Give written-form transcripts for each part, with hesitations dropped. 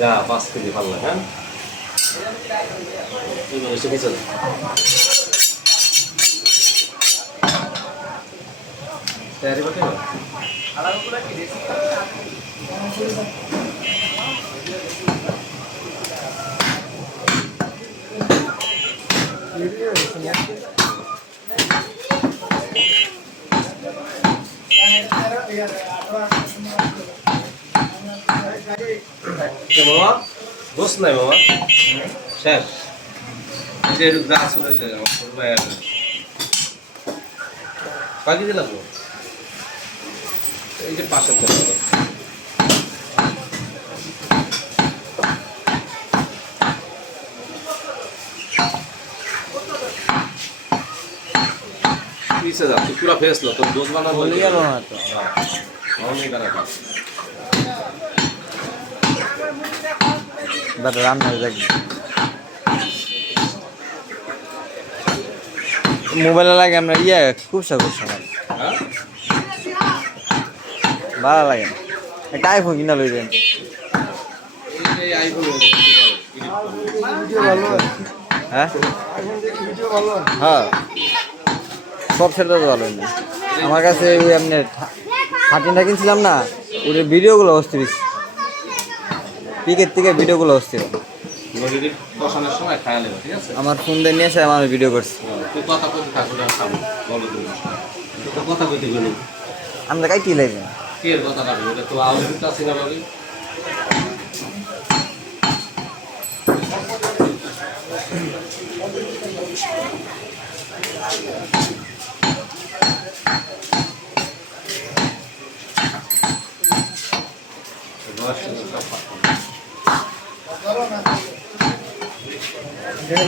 যা 5 কেজি ভালো লাগে হ্যাঁ এসে গেছে তৈরি করতে হবে আলাগুলো কি দিছি মামা দোষ নাই মামা শেষ এই যে গ্রাস হয়ে যায় আমার ছোট ভাই আর বাকি দিলাম এই যে পাশের দোকান पीछे जा तू पूरा फेस लो तो दोस्त बना बोल गया ना तो हां नहीं करा बट राम हो जाएगी मोबाइल লাগে আমরা ইয়া খুব সহজ সময় হ্যাঁ ভালো লাগে একটা আইফোন কিনা লইবেন এই আইফোন ভিডিও ভালো হ্যাঁ আইফোন দেখি ভিডিও ভালো হ্যাঁ সব সেটা তো ভালো না আমার কাছে ওই আপনি 13টা কিনছিলাম না ওর ভিডিওগুলো অস্থির পিকের থেকে ভিডিওগুলো অস্থির নদীর বসানোর সময় খায়া নেব ঠিক আছে আমার ফোন দিয়ে নিয়ে এসে আমার ভিডিও করছে তুই কথা কইতে থাকো না খাবো বলো তুমি তো কথা কইতে গেলি আমরা কাই কি লাগবে কি এর কথা কাটবে এটা তো আউটপুট আছে না বাবু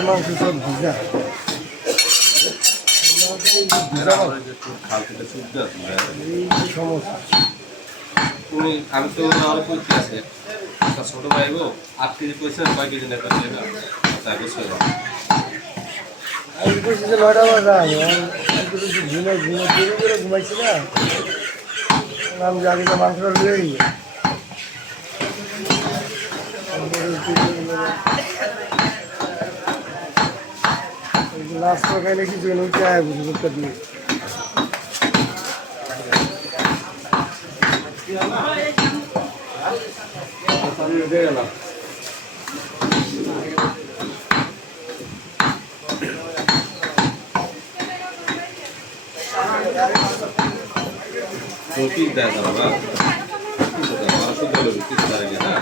মাংস সব ভিজা তুমি আমি তো আরো কইতে আছে ছোট ভাই গো 8 কেজি পয়সা 5 কেজি নেবে না তাই বুঝছো আমি কইছি যে 9টা বাজে আমি তো ঘুমিয়ে ঘুমাইছি না আমি জানি না মাংস লই লাস্ট খাইলে কিছু চায় বুঝতে দিয়ে ঠিক দেখা বাবা ঠিক আছে না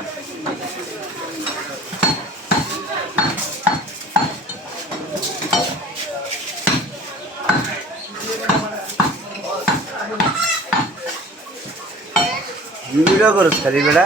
ভিডিও করছ খালি বেটা